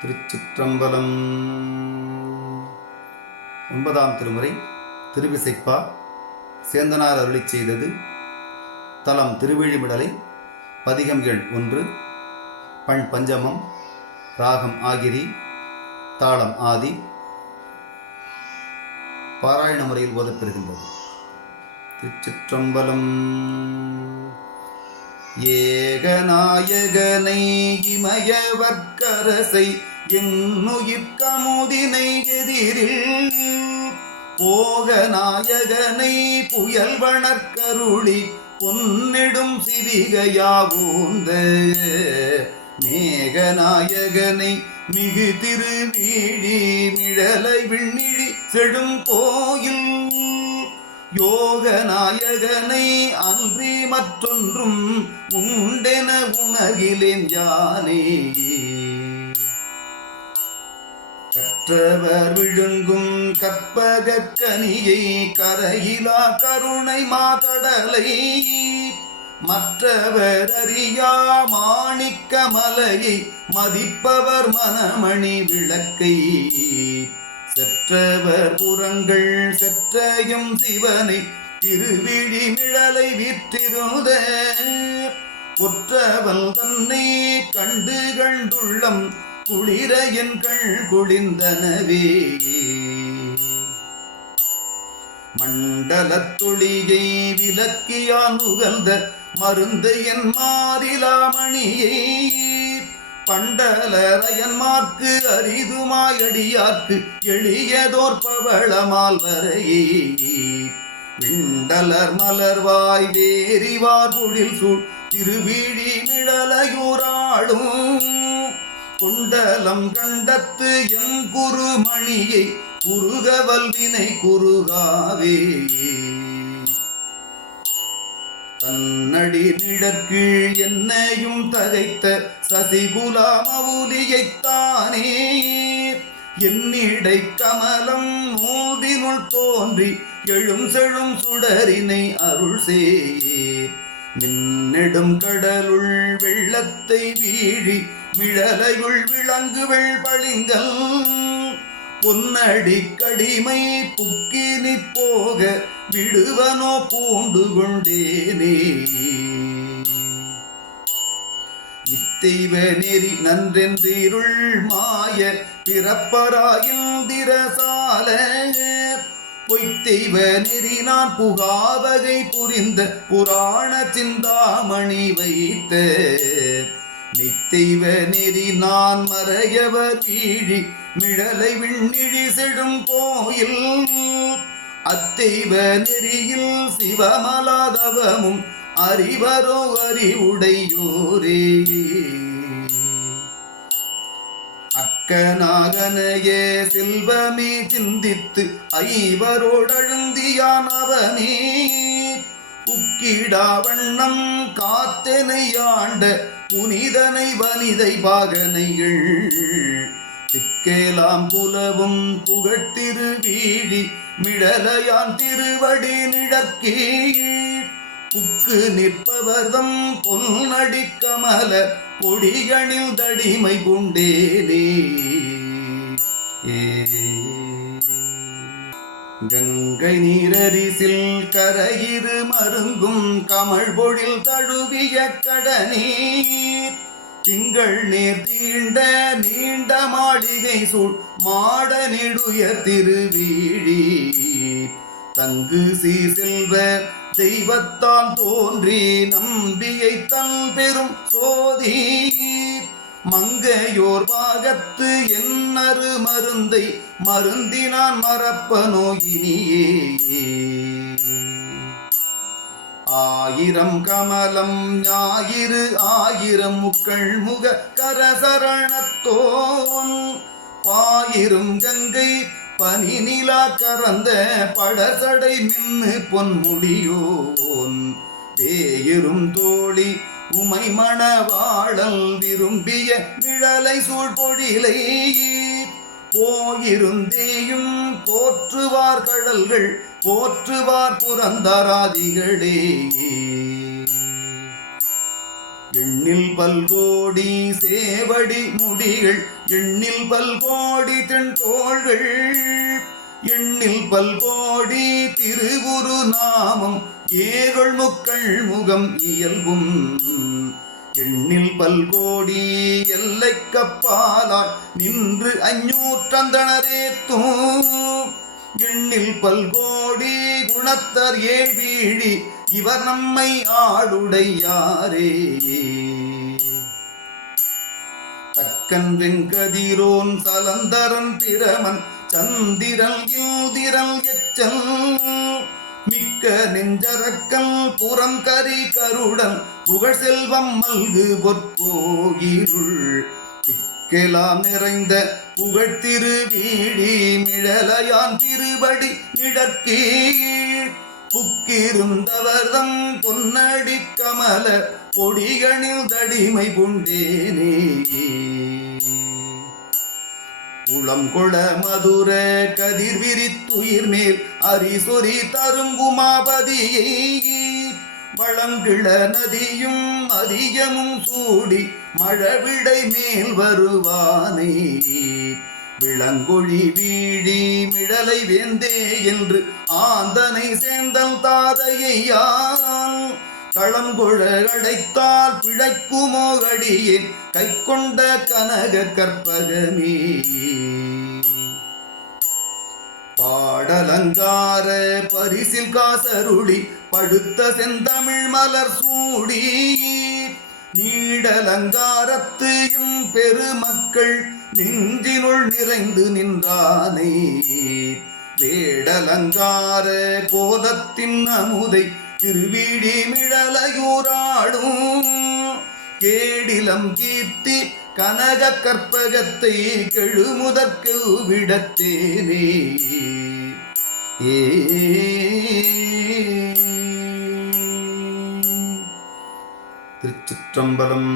திருச்சிற்றம்பலம். 9ஆம் திருமுறை திருவிசைப்பா. சேந்தனார் அருளிச் செய்தது. தலம் திருவிழிமிடலை. பதிகம் எண் 1. பண் பஞ்சமம். ராகம் ஆகிரி. தாளம் ஆதி. பாராயண முறையில் ஓதப்பெறுகின்றது. திருச்சிற்றம்பலம். ஏகநாயகனை இமயவர்க்கரசை என்னுயிர்கமுதினை எதிரில் போகநாயகனை புயல் வணர்க்கருளி பொன்னிடும் சிவிகையாவூந்த மேகநாயகனை மிகு திருவீழி மிழலை விண்ணிழி செடும் கோயில் யோகநாயகனை அன்றி மற்றொன்றும் உண்டென உணர்கிலேன் யானே. கற்றவர் விழுங்கும் கற்பகக் கனியை கரையிலா கருணை மாகடலை மற்றவர் அறியா மாணிக்க மலையை மதிப்பவர் மனமணி விளக்கை செற்றவர் புறங்கள் செற்றயம் சிவனை திருவிழி மிழலை விற்றிருந்த குற்றவன் தன்னை கண்டு கண்டுள்ளம் குளிர என் கண் குளிர்ந்தனவே. மண்டலத்தொழியை விலக்கியான் உகழ்ந்த மருந்து என் மாறிலாமணியை பண்டலரையன்மார்க்கு அரிதுமாயடியார்க்கு எளியதோர் பவளமால் வரையே விண்டலர் மலர்வாய் வேறிவார் பொழில் சூழ் திருவிழி மிழலையூராடும் குண்டலம் கண்டத்து எம் குருமணியை குறுகவல்வினை குறுகாவே. தன்னடி நிழற்கீழ் என்னையும் தகைத்த சசிகுலா மவுலியைத்தானே என்னிடை கமலம் மோதினுள் தோன்றி எழும் செழும் சுடரினை அருள் சேர் மின்னெடும் கடலுள் வெள்ளத்தை வீழி மிழலையுள் விளங்கு வெள்பளிங்கல் பொன்னடி கடிமை புக்கினி போக விடுவனோ பூண்டு கொண்டேனே. இத்தெய்வ நெறி நன்றென்றிருள் மாய பிறப்பராயிந்திரசால பொய்த்தெய்வ நெறி நான் புகாவகை புரிந்த புராண சிந்தாமணி வைத்த நித்தெய்வ நெறி நான் மறையவர் வீழி மிழலை விண்ணிழி செடும் கோயில் அத்தெய்வ நெறியில் சிவமலாதவமும் அறிவரோ அறிவுடையோரே. அக்கநாகனையே செல்வமே சிந்தித்து ஐவரோடழுந்தியான் அவனே உக்கிடா வண்ணம் காத்தனை ஆண்ட புனிதனை வனிதை பாகனைகள் திக்கேலாம் புலவும் புகட்டிருவீழி மிழலையான் திருவடி நிழற்கீழ் புக்கு நிற்பவர்தம் பொன்னடி கமல பொடிகணில் தடிமை குண்டேனே. கங்கை நீரரிசில் கரையிரு மருங்கும் கமழ் பொழில் தழுவிய கடனீர் திங்கள் நேர் தீண்ட நீண்ட மாளிகை சூழ் மாட நெடுயர் திருவீழி தங்கு செல்வ தெய்வத்தால் தோன்றி நம்பியை தன் பெரும் சோதி மங்கையோர் பாகத்து என்னரு மருந்தை மருந்தினான் மறப்பனோ இனியே. ஆயிரம் கமலம் ஞாயிறு ஆயிரம் முக்கள் முக கரசரணத்தோன் பாயிரும் கங்கை பனி நிலா கறந்த படசடை மின்னு பொன்முடியோன் தேயிரும் தோழி உமை மணவாழல் விரும்பிய மிழலை சூழ்பொழிலை போயிருந்தேயும் போற்றுவார் கடல்கள் போற்றுவார் புரந்தராதிகளே. எண்ணில் பல்கோடி சேவடி முடிகள் எண்ணில் பல்கோடி தென் தோள்கள் எண்ணில் பல்கோடி திருவுரு நாமம் ஏழொள் முக்கள் முகம் இயல்பும் எண்ணில் பல்கோடி எல்லைக்கப்பாலாய் நின்று அஞ்சூற்றந்தனரேத்தும் எண்ணில் பல்கோடி குணத்தர் ஏழ்வீழி இவர் நம்மை ஆளுடையாரே தக்கன் வெங்கதிரோன் சலந்தரன் பிரமன் சந்திரல் யூதிரல் எச்சல் மிக்க நெஞ்சரக்கல் புறங்கரி கருடன் புகழ் செல்வம் மல்கு பொற்கோயிருள் திக்கெலாம் நிறைந்த புகழ் திருவீழி மிழலையான் திருவடி நிழற்கீழ் புக்கிருந்தவர்தம் பொன்னடி கமல பொடிகணில் தடிமை புண்டேனே உளம்கொள மதுர கதிர் விரித்துயிர் மேல் அரிசொரி தருங்குமாபதியை வளங்கிள நதியும் அதியமும் சூடி மழவிடை மேல் வருவானே விளங்கொழி வீழி மிடலை வேந்தே என்று ஆந்தனை சேந்தல் தாதையான் களங்கொழ அடைத்தால் பிழைக்குமோ அடியேன் கை கொண்ட கனக கற்பகமே பாடலங்கார பரிசில் காசருளி படுத்த செந்தமிழ் மலர் சூடி நீடலங்காரத்தையும் பெருமக்கள் நெஞ்சினுள் நிறைந்து நின்றானே வேடலங்கார கோலத்தின் அமுதை திருவீடி மிழலையூராடும் கேடிலம் கீர்த்தி கனக கற்பகத்தை கெழுமுதற்கு விடத்தேனே திருச்சிற்றம்பலம்.